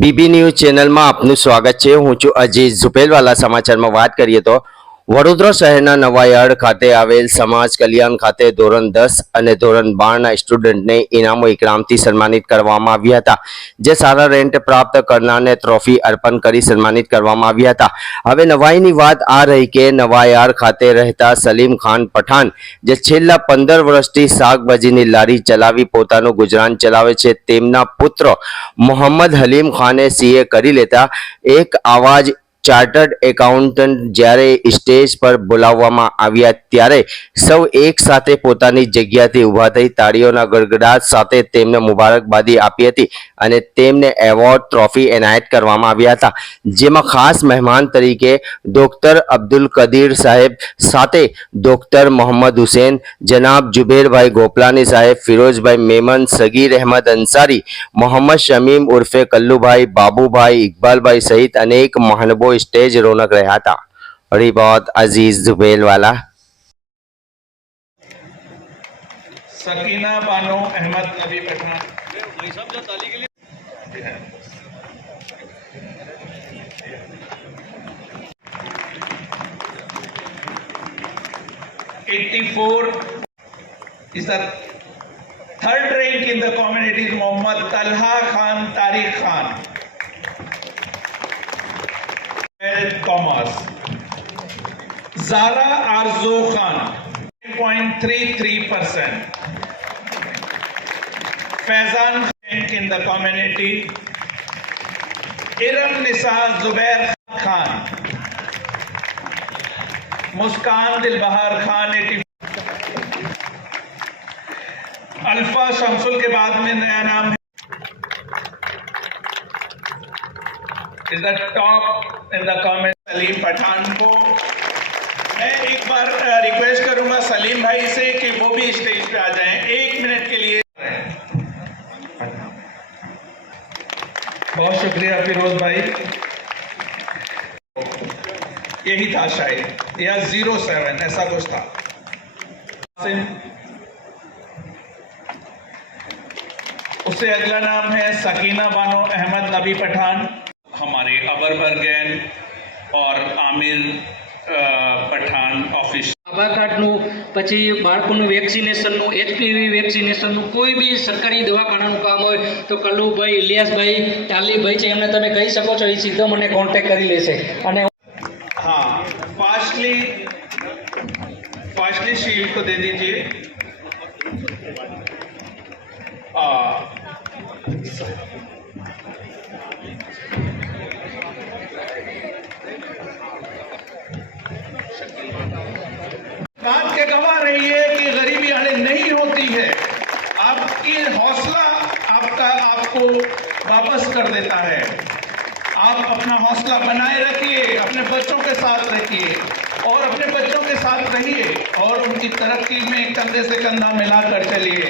BB news ચેનલમાં આપનું સ્વાગત છે। હું છું અજીત ઝુપેલવાલા। સમાચારમાં વાત કરીએ તો વડોદરા શહેરના નવાયાર્ડ ખાતે આવેલ સમાજ કલ્યાણ ખાતે ધોરણ 10 અને ધોરણ 12ના સ્ટુડન્ટને ઇનામો ઇકરામથી સન્માનિત કરવામાં આવ્યા હતા, જે સારા રેન્ક પ્રાપ્ત કરનારને ટ્રોફી અર્પણ કરી સન્માનિત કરવામાં આવ્યા હતા। હવે નવાઈની વાત આ રહી કે નવાયાર્ડ ખાતે રહેતા સલીમ ખાન પઠાણ, જે છેલ્લા 15 વર્ષથી શાકભાજીની લારી ચલાવી પોતાનું ગુજરાન ચલાવે છે, તેમના પુત્ર મોહમ્મદ હલીમ ખાને સીએ કરી લેતા એક આવાજ ચાર્ટર્ડ એકાઉન્ટન્ટ જ્યારે સ્ટેજ પર બોલાવવામાં આવ્યા ત્યારે સૌ એક સાથે પોતાની જગ્યાથી ઊભા થઈ તાળીઓના ગડગડાટ સાથે તેમને મુબારકબાદી આપી હતી અને તેમને એવોર્ડ ટ્રોફી એનાયત કરવામાં આવ્યા હતા, જેમાં ખાસ મહેમાન તરીકે ડોક્ટર અબ્દુલ કદીર સાહેબ સાથે ડોક્ટર મોહમ્મદ હુસૈન, જનાબ જુબેરભાઈ ગોપલાની સાહેબ, ફિરોઝભાઈ મેમન, સગીર અહેમદ અંસારી, મોહમ્મદ શમીમ ઉર્ફે કલ્લુભાઈ, બાબુભાઈ, ઇકબાલભાઈ સહિત અનેક મહાનુભાવો स्टेज रौनक रहा था। रिपोर्ट अजीज जुबेलवाला। सकीना बानो अहमद नबी पठान। 84 is the third rank in the community is Mohammad Talha Khan Tariq Khan, commerce. Zara Arzoo Khan 0.33%। Faizan in the community. Iram Nisa Zubair Khan. Muskan Dilbahar Khan 80। Alpha Shamsul के बाद में नया नाम है। Is the top in the comment Salim Pathan को। मैं एक बार रिक्वेस्ट करूंगा सलीम भाई से कि वो भी स्टेज पे आ जाएं 1 मिनट के लिए। बहुत शुक्रिया फिरोज भाई। यही था शायद या 07 ऐसा कुछ था। उससे अगला नाम है सकीना बानो अहमद नबी पठान। हमारे अबर बर्गेन और आमिर पठान ऑफिस। આધાર કાર્ડનું, પછી બાળકોનું વેક્સિનેશનનું, HPV વેક્સિનેશનનું, કોઈ બી સરકારી દવાખાનાનું કામ હોય તો કલ્લુભાઈ, ઇલિયાસભાઈ, ટાલીભાઈ છે, એમને તમે કહી શકો છો, એ સીધો મને કોન્ટેક્ટ કરી લેશે। અને हाँ, फास्टली शील्ड को दे दीजिए। बात के गवाह रही है कि गरीबी हड़े नहीं होती है। आपकी हौसला आपको वापस कर देता है। आप अपना हौसला बनाए रखिए, अपने बच्चों के साथ रखिए और अपने बच्चों के साथ रहिए और उनकी तरक्की में कंधे से कंधा मिलाकर चलिए।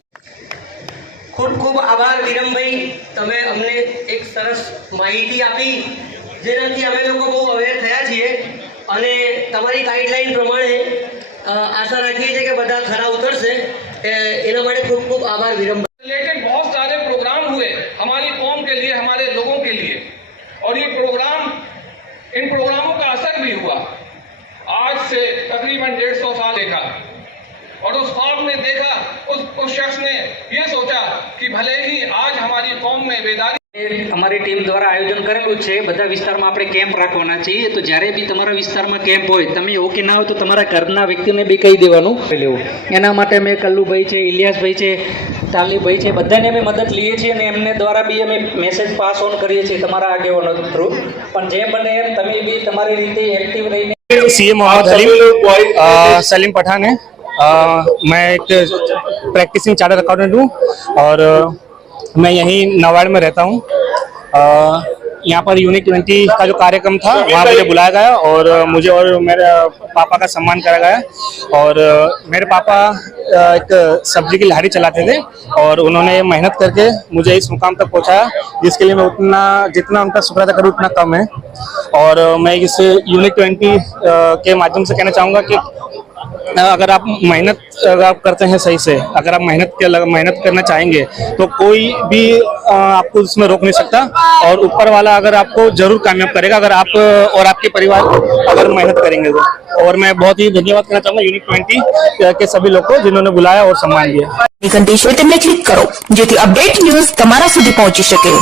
खूब खूब आभार વિરમભાઈ, તમે અમને એક સરસ માહિતી આપી જેનાથી અમે લોકો બહુ અવેર થયા છીએ અને તમારી ગાઈડલાઈન પ્રમાણે आशा रखिए कि बड़ा खरा उतरसे। एना माटे खूब खूब आभार विरमभाई। रिलेटेड बहुत सारे प्रोग्राम हुए हमारी कौम के लिए, हमारे लोगों के लिए, और ये प्रोग्राम, इन प्रोग्रामों का असर भी हुआ। आज से तकरीबन 150 साल देखा और उस ख्वाब में देखा, उस शख्स ने ये सोचा कि भले ही आज हमारी कौम में बेदारी। અમારી ટીમ દ્વારા આયોજન કરેલું છે। બધા વિસ્તારમાં આપણે કેમ્પ રાખવાના છીએ, તો જ્યારે બી તમારા વિસ્તારમાં કેમ્પ હોય, તમે ઓકે ના હોય તો તમારા ઘરના વ્યક્તિને બી કહી દેવાનું લેવું। એના માટે અમે કલ્લુભાઈ છે, ઇલિયાસભાઈ છે, તાલીભાઈ છે, બધાને અમે મદદ લઈએ છીએ અને એમને દ્વારા બી અમે મેસેજ પાસ ઓન કરીએ છીએ તમારા આગેવાનો થ્રુ। પણ જે બને એમ તમે બી તમારી રીતે એક્ટિવ રહીને। सीए मोहम्मद हलीम, सलीम पठान है। मैं एक प्रैक्टिसिंग चार्टर्ड अकाउंटेंट हूँ और मैं यहीं नवाड़ में रहता हूँ। यहाँ पर यूनिक 20 का जो कार्यक्रम था वहाँ मुझे बुलाया गया और मुझे और मेरे पापा का सम्मान करा गया। और मेरे पापा एक सब्जी की लारी चलाते थे और उन्होंने मेहनत करके मुझे इस मुकाम तक पहुँचाया, जिसके लिए मैं जितना उनका शुक्रिया करूँ उतना कम है। और मैं इस यूनिक 20 के माध्यम से कहना चाहूँगा कि अगर आप मेहनत करते हैं सही से, अगर आप मेहनत करना चाहेंगे तो कोई भी आपको इसमें रोक नहीं सकता, और ऊपर वाला अगर आपको जरूर कामयाब करेगा अगर आप और आपके परिवार अगर मेहनत करेंगे तो। और मैं बहुत ही धन्यवाद करना चाहूंगा यूनिट 20 के सभी लोग को जिन्होंने बुलाया और सम्मान दिया। ઘંટી છે તેમને ક્લિક કરો જેથી અપડેટ ન્યૂઝ તમારા સુધી પહોંચી શકે।